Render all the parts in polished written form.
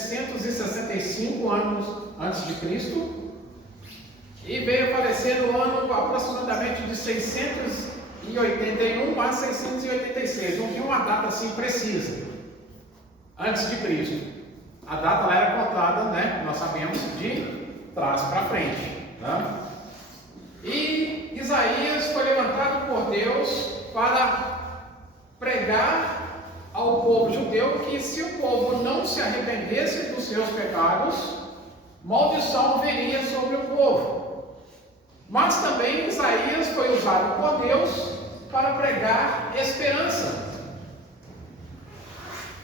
765 anos antes de Cristo e veio a falecer no ano aproximadamente de 681 a 686. Não tinha uma data assim precisa antes de Cristo. A data lá era contada, né? Nós sabemos, de trás para frente, né? E Isaías foi levantado por Deus para pregar ao povo judeu que se o povo não se arrependesse dos seus pecados, maldição viria sobre o povo. Mas também Isaías foi usado por Deus para pregar esperança.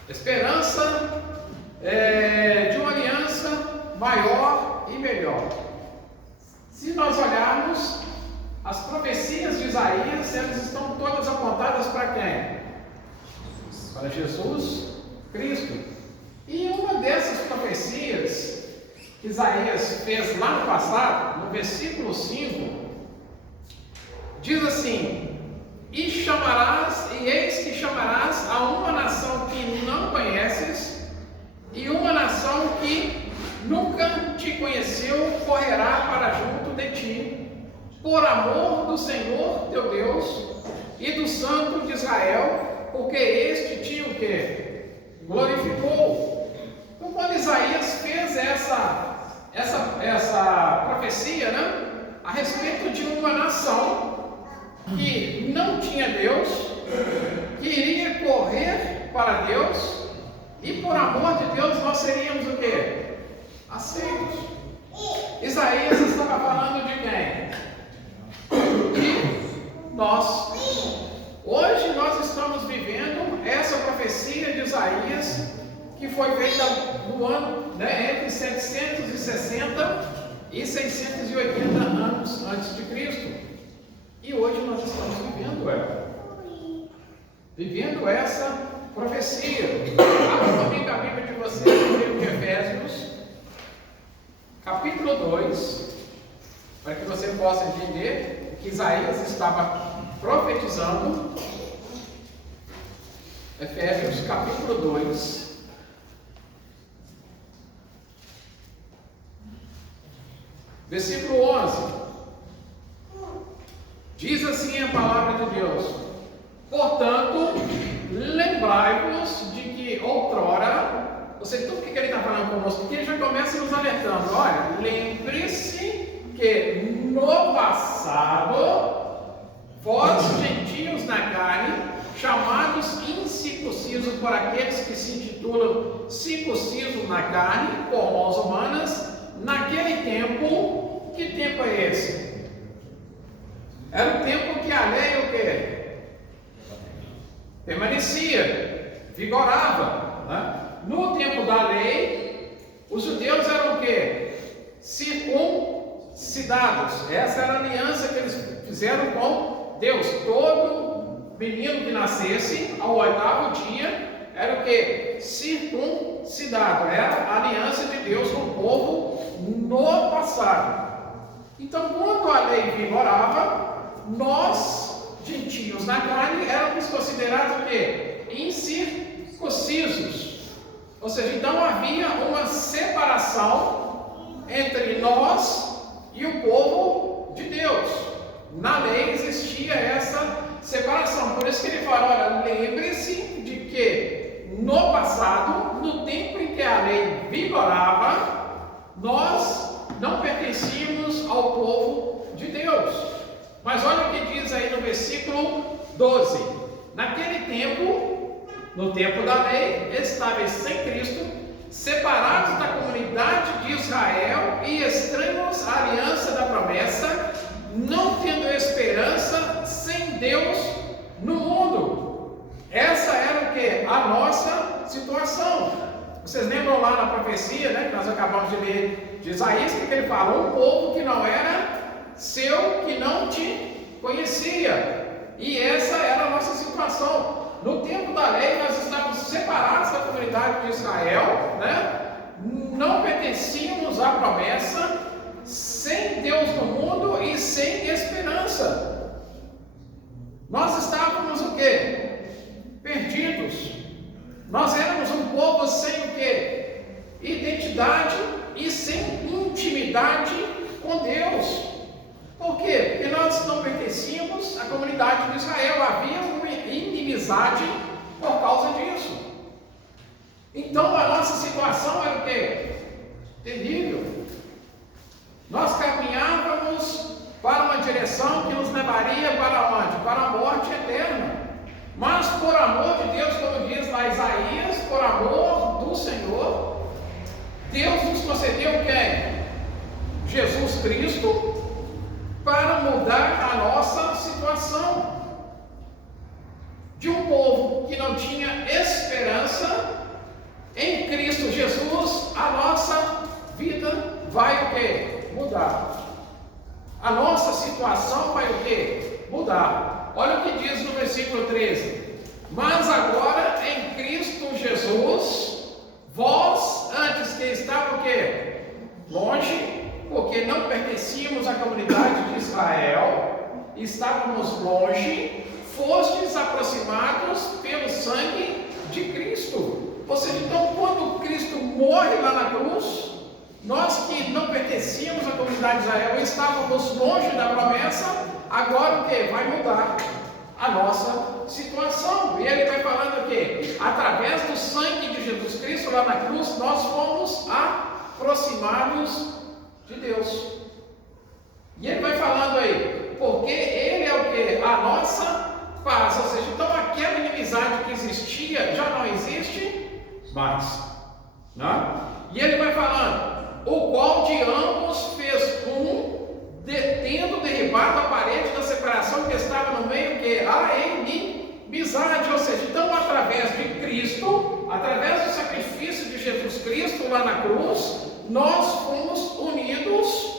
Esperança de uma aliança maior e melhor. Se nós olharmos as profecias de Isaías, elas estão todas apontadas para quem? Para Jesus Cristo. E uma dessas profecias que Isaías fez lá no passado, no versículo 5, diz assim: e eis que chamarás a uma nação que não conheces, e uma nação que nunca te conheceu correrá para junto de ti, por amor do Senhor teu Deus e do Santo de Israel, porque este te o que? Glorificou. Então, quando Isaías fez essa profecia, né, a respeito de uma nação que não tinha Deus, que iria correr para Deus, e por amor de Deus nós seríamos o quê? Aceitos. Isaías estava falando de quem? De nós. Hoje nós estamos vivendo essa profecia de Isaías, que foi feita no ano, né, entre 760 e 680 anos antes de Cristo. E hoje nós estamos vivendo ela. Vivendo essa profecia. Abra comigo a Bíblia de vocês no livro de Efésios, capítulo 2, para que você possa entender o que Isaías estava profetizando. Efésios capítulo 2, versículo 11, diz assim a palavra de Deus: portanto, lembrai-vos de que outrora, tudo que ele está falando conosco aqui, ele já começa nos alertando. Olha, lembre-se que no passado, vós gentios na carne, chamados incircuncisos por aqueles que se intitulam circuncisos na carne, por mãos humanas, naquele tempo, que tempo é esse? Era o tempo que a lei o quê? Permanecia, vigorava, né? No tempo da lei, os judeus eram o quê? Circuncidados. Essa era a aliança que eles fizeram com Deus. Todo menino que nascesse ao 8º dia era o que? Circuncidado. Era a aliança de Deus com o povo no passado. Então, quando a lei vigorava, nós, gentios na carne, éramos considerados o quê? Incircuncisos. Ou seja, então havia uma separação entre nós e o povo de Deus. Na lei existia essa separação. Por isso que ele fala: olha, lembre-se de que no passado, no tempo em que a lei vigorava, nós não pertencíamos ao povo de Deus. Mas olha o que diz aí no versículo 12: naquele tempo, no tempo da lei, estáveis sem Cristo, separados da comunidade de Israel e estranhos à aliança da promessa, não tendo esperança, sem Deus no mundo. Essa era o que? A nossa situação. Vocês lembram lá na profecia, né, que nós acabamos de ler de Isaías, que ele falou: um povo que não era seu, que não te conhecia. E essa era a nossa situação. No tempo da lei, nós estávamos separados da comunidade de Israel, né? Não pertencíamos à promessa, sem Deus no mundo e sem esperança. Nós estávamos o quê? Perdidos. Nós éramos um povo sem o quê? intimidade com Deus. Por quê? Porque nós não pertencíamos à comunidade de Israel, havia uma inimizade por causa disso. Então a nossa situação era o quê? Terrível. Nós caminhávamos para uma direção que nos levaria para onde? Para a morte eterna. Mas por amor de Deus, como diz lá Isaías, por amor do Senhor, Deus nos concedeu quem? Jesus Cristo, para mudar a nossa situação. De um povo que não tinha esperança, em Cristo Jesus, a nossa vida vai o quê? Mudar. A nossa situação vai o quê? Mudar. Olha o que diz no versículo 13. Mas agora em Cristo Jesus, vós antes que estavam o quê? Longe, porque não pertencíamos à comunidade de Israel, estávamos longe, fostes aproximados pelo sangue de Cristo. Ou seja, então quando Cristo morre lá na cruz, nós que não pertencíamos à comunidade de Israel, estávamos longe da promessa, agora o que? Vai mudar a nossa situação. E ele vai falando o quê? Através do sangue de Jesus Cristo lá na cruz, nós fomos aproximados de Deus. E ele vai falando aí, porque ele é o quê? A nossa paz. Ou seja, então aquela inimizade que existia já não existe mais. Não? E ele vai falando, o qual de ambos fez tendo derribado a parede da separação que estava no meio, que a inimizade. Ou seja, então através de Cristo, através do sacrifício de Jesus Cristo lá na cruz, nós fomos unidos.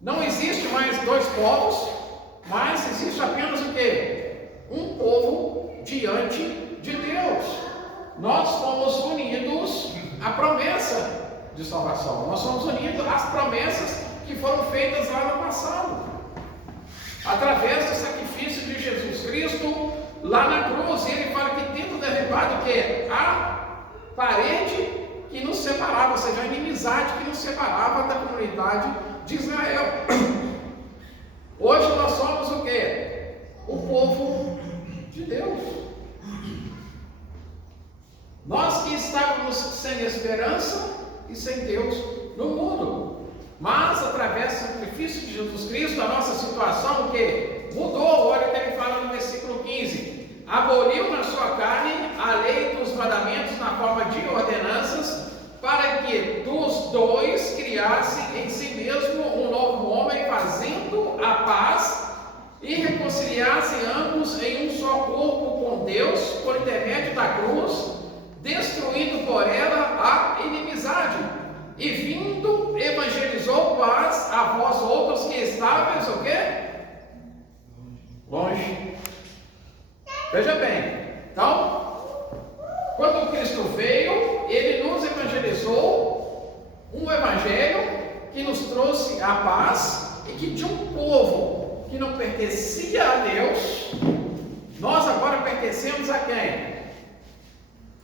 Não existe mais dois povos, mas existe apenas o quê? Um povo diante de Deus. Nós fomos unidos à promessa de salvação. Nós somos unidos às promessas que foram feitas lá no passado, através do sacrifício de Jesus Cristo lá na cruz. E ele fala que tendo derribado que a parede que nos separava, ou seja, a inimizade que nos separava da comunidade de Israel. Hoje nós somos o quê? O povo de Deus. Nós que estávamos sem esperança e sem Deus no mundo, mas através do sacrifício de Jesus Cristo, a nossa situação o que? Mudou. Olha o que ele fala no versículo 15: aboliu na sua carne a lei dos mandamentos na forma de ordenanças, para que dos dois criasse em si mesmo um novo homem, fazendo a paz e reconciliasse ambos em um só corpo com Deus, por intermédio da cruz, destruindo por ela a inimizade, e vindo evangelizou paz a vós outros que estáveis o quê? Longe. Veja bem, então, quando Cristo veio, ele nos evangelizou um evangelho que nos trouxe a paz, e que de um povo que não pertencia a Deus, nós agora pertencemos a quem?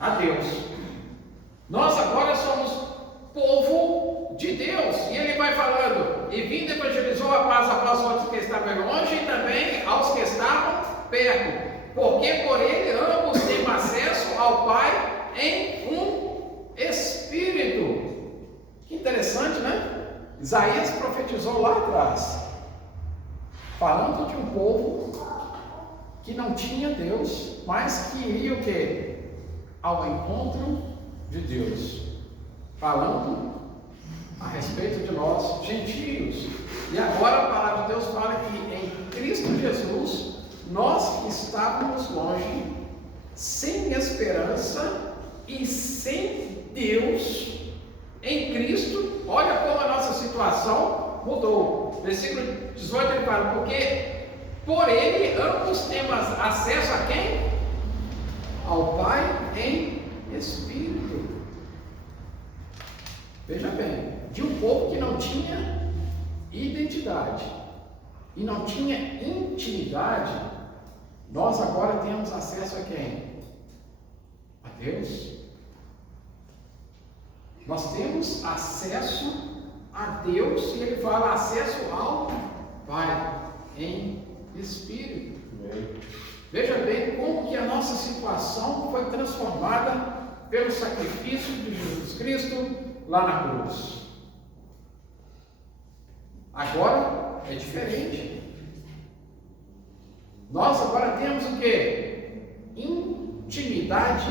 A Deus. Nós agora somos povo de Deus. E ele vai falando, e vindo evangelizou a paz a vós outros que estavam longe, e também aos que estavam perto, porque por ele ambos têm acesso ao Pai em um Espírito. Que interessante, né? Isaías profetizou lá atrás, falando de um povo que não tinha Deus, mas que iria o quê? Ao encontro de Deus, falando a respeito de nós, gentios. E agora a palavra de Deus fala que em Cristo Jesus, nós que estávamos longe, sem esperança e sem Deus, em Cristo, olha como a nossa situação mudou. Versículo 18 ele fala, porque por ele ambos temos acesso a quem? Ao Pai em Espírito. Veja bem, de um povo que não tinha identidade e não tinha intimidade, nós agora temos acesso a quem? A Deus. Nós temos acesso a Deus, e ele fala acesso ao Pai em Espírito. Veja bem como que a nossa situação foi transformada pelo sacrifício de Jesus Cristo lá na cruz. Agora é diferente. Nós agora temos o que? Intimidade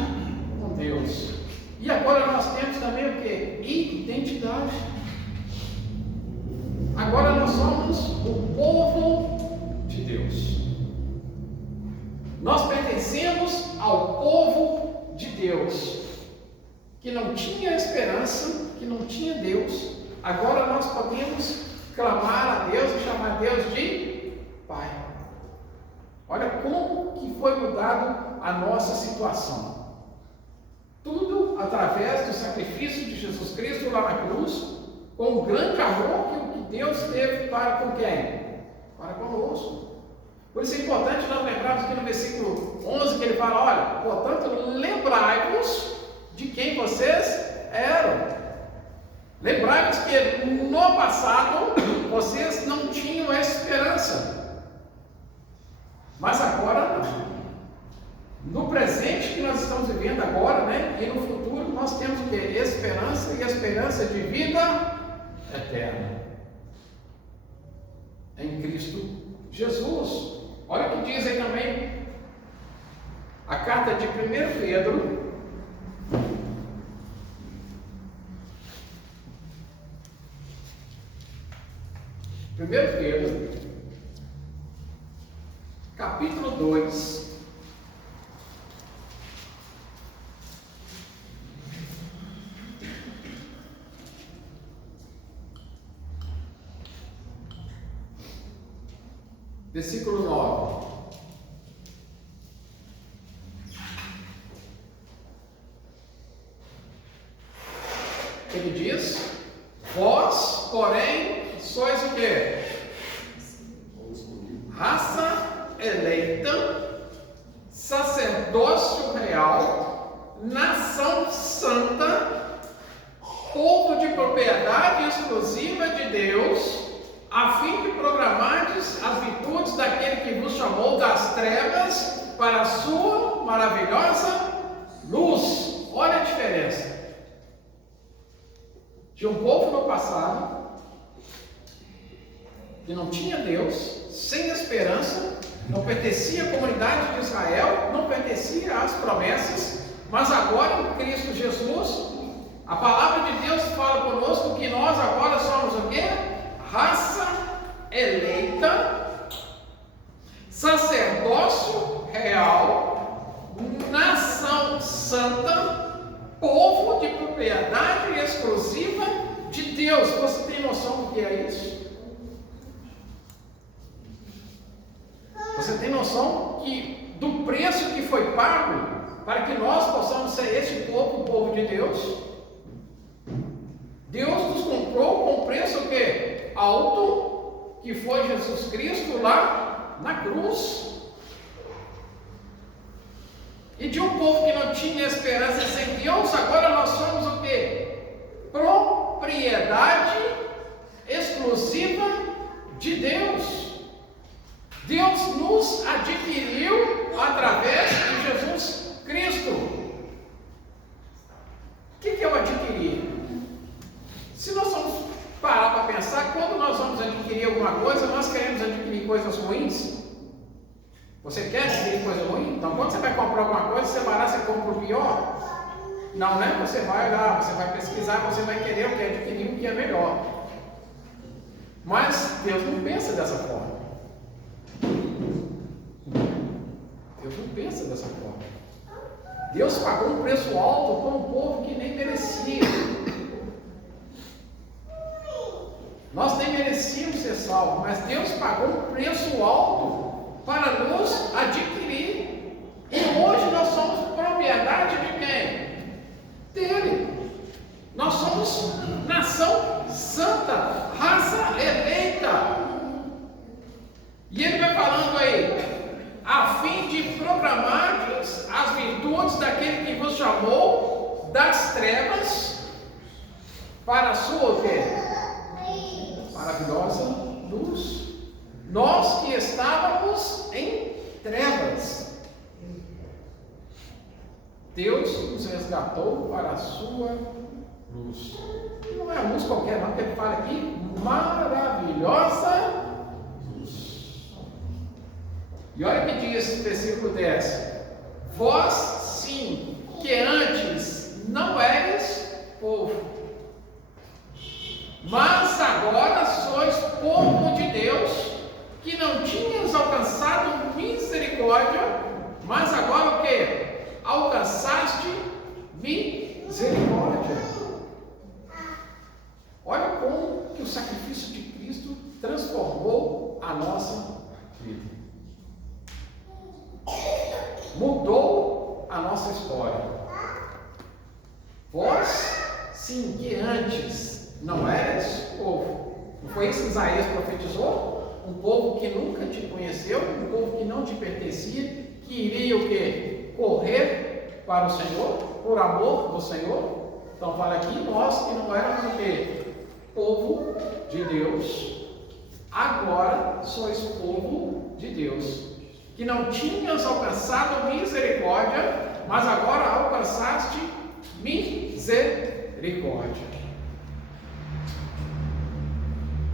com Deus. E agora nós temos também o que? Identidade. Agora nós somos o povo de Deus. Nós pertencemos ao povo de Deus, que não tinha esperança, que não tinha Deus. Agora nós podemos clamar a Deus e chamar Deus de Pai. Olha como que foi mudado a nossa situação. Tudo através do sacrifício de Jesus Cristo lá na cruz, com o grande amor que Deus teve para com quem? Para conosco. Por isso é importante nós lembrarmos aqui no versículo 11, que ele fala, olha, portanto, lembrai-vos de quem vocês eram. Lembrai-vos que no passado vocês não tinham esperança. Mas agora não. No presente que nós estamos vivendo agora, né? E no futuro nós temos o que? Esperança, e esperança de vida eterna. Em Cristo Jesus. Olha o que diz aí também a carta de 1 Pedro. Pedro, capítulo 2. Versículo 9. Ele diz: vós, porém, sois o quê? Raça eleita, sacerdócio real, nação santa, povo de propriedade exclusiva de Deus, a fim de programardes as virtudes daquele que vos chamou das trevas para a sua maravilhosa luz. Olha a diferença. De um povo no passado, que não tinha Deus, sem esperança, não pertencia à comunidade de Israel, não pertencia às promessas, mas agora em Cristo Jesus, a palavra de Deus fala conosco que nós agora somos o quê? Raça eleita, sacerdócio real, nação santa, povo de propriedade exclusiva de Deus. Você tem noção do que é isso? Você tem noção do preço que foi pago para que nós possamos ser este povo, o povo de Deus? Deus nos comprou com um preço o quê? Alto, que foi Jesus Cristo lá na cruz. E de um povo que não tinha esperança sem Deus, agora nós somos o quê? Propriedade exclusiva de Deus. Deus nos adquiriu através de Jesus Cristo. O que é o adquirir? Se nós vamos parar para pensar, quando nós vamos adquirir alguma coisa, nós queremos adquirir coisas ruins. Você quer adquirir coisa ruim? Então, quando você vai comprar alguma coisa, você vai lá, você compra o pior? Não, né? Você vai lá, você vai pesquisar, você vai querer o que adquirir o que é melhor. Mas Deus não pensa dessa forma. Deus não pensa dessa forma. Deus pagou um preço alto por um povo que nem merecia. Nós nem merecíamos ser salvos, mas Deus pagou um preço alto para nos adquirir. E hoje nós somos propriedade de quem? Dele. Nós somos nação santa, raça eleita. E ele vai falando aí, a fim de programar as virtudes daquele que vos chamou das trevas para a sua o quê? Deus nos resgatou para a sua luz. Não é a luz qualquer, não, que ele fala aqui, maravilhosa luz. E olha o que diz o versículo 10: vós sim, que antes não eres povo, mas agora sois povo de Deus, que não tinhas alcançado misericórdia, mas agora o que? Alcançaste misericórdia. Olha como que o sacrifício de Cristo transformou a nossa vida. Mudou a nossa história. Vós, sim, que antes não eras povo. Não foi isso que Isaías profetizou? Um povo que nunca te conheceu, um povo que não te pertencia, que iria o quê? Correr para o Senhor, por amor do Senhor. Então fala aqui, nós que não éramos o quê? Povo de Deus, agora sois povo de Deus, que não tinhas alcançado misericórdia, mas agora alcançaste misericórdia.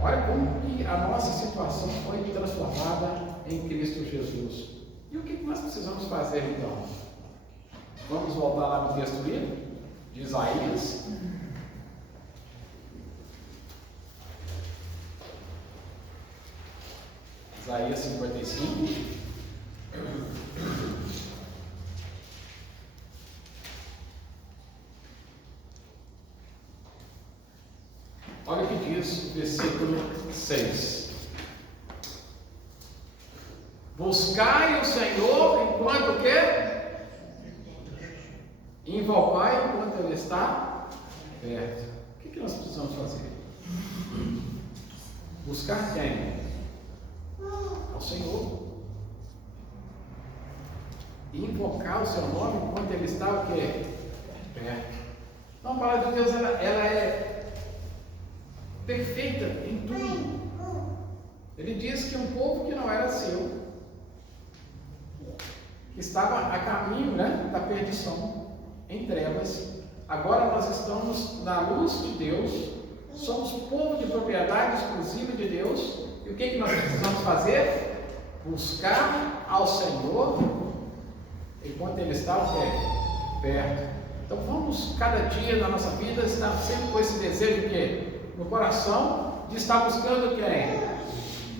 Olha como que a nossa situação foi transformada em Cristo Jesus. E o que nós precisamos fazer então? Vamos voltar lá no texto lido de Isaías. Isaías 55. Olha o que diz o versículo 6. Buscai o Senhor enquanto o quê? Invocai enquanto Ele está perto. O que nós precisamos fazer? Buscar quem? Ao Senhor. E invocar o seu nome enquanto Ele está o quê? Perto. Então a palavra de Deus ela é perfeita em tudo. Ele diz que um povo que não era seu, que estava a caminho, da perdição, em trevas, agora nós estamos na luz de Deus, somos povo de propriedade exclusiva de Deus. E o que nós precisamos fazer? Buscar ao Senhor enquanto Ele está o quê? Perto. Então vamos cada dia na nossa vida estar sempre com esse desejo quê? No coração de estar buscando quem?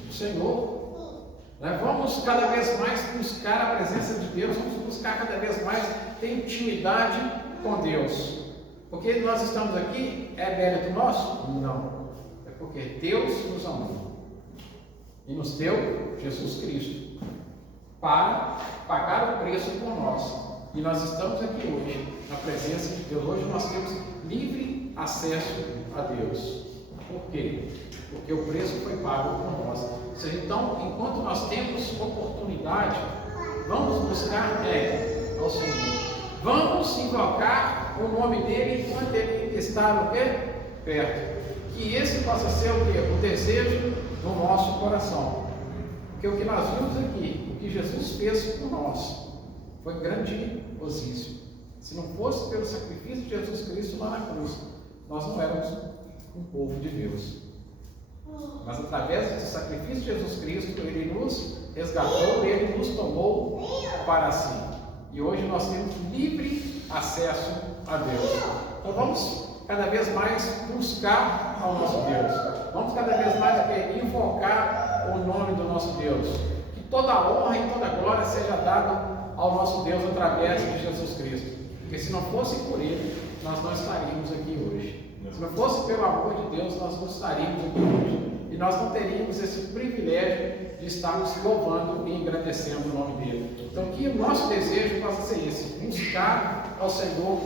O Senhor. Vamos cada vez mais buscar a presença de Deus, vamos buscar cada vez mais ter intimidade com Deus. Porque nós estamos aqui, é mérito nosso? Não. É porque Deus nos amou e nos deu Jesus Cristo para pagar o preço por nós. E nós estamos aqui hoje, na presença de Deus. Hoje nós temos livre acesso a Deus. Por quê? Porque o preço foi pago por nós. Ou seja, então, enquanto nós temos oportunidade, vamos buscar ao Senhor. Vamos invocar o nome dEle enquanto Ele está no quê? Perto. Que esse possa ser o quê? O desejo do nosso coração. Porque o que nós vimos aqui, o que Jesus fez por nós, foi grandiosíssimo. Se não fosse pelo sacrifício de Jesus Cristo lá na cruz, nós não éramos um povo de Deus. Mas através do sacrifício de Jesus Cristo, Ele nos resgatou, Ele nos tomou para si. E hoje nós temos livre acesso a Deus. Então vamos cada vez mais buscar ao nosso Deus. Vamos cada vez mais invocar o nome do nosso Deus. Que toda a honra e toda a glória seja dada ao nosso Deus através de Jesus Cristo. Porque se não fosse por Ele, nós não estaríamos aqui hoje. Se não fosse pelo amor de Deus, nós não estaríamos aqui hoje. E nós não teríamos esse privilégio de estarmos louvando e engrandecendo o nome dEle. Então que o nosso desejo possa ser esse, buscar ao Senhor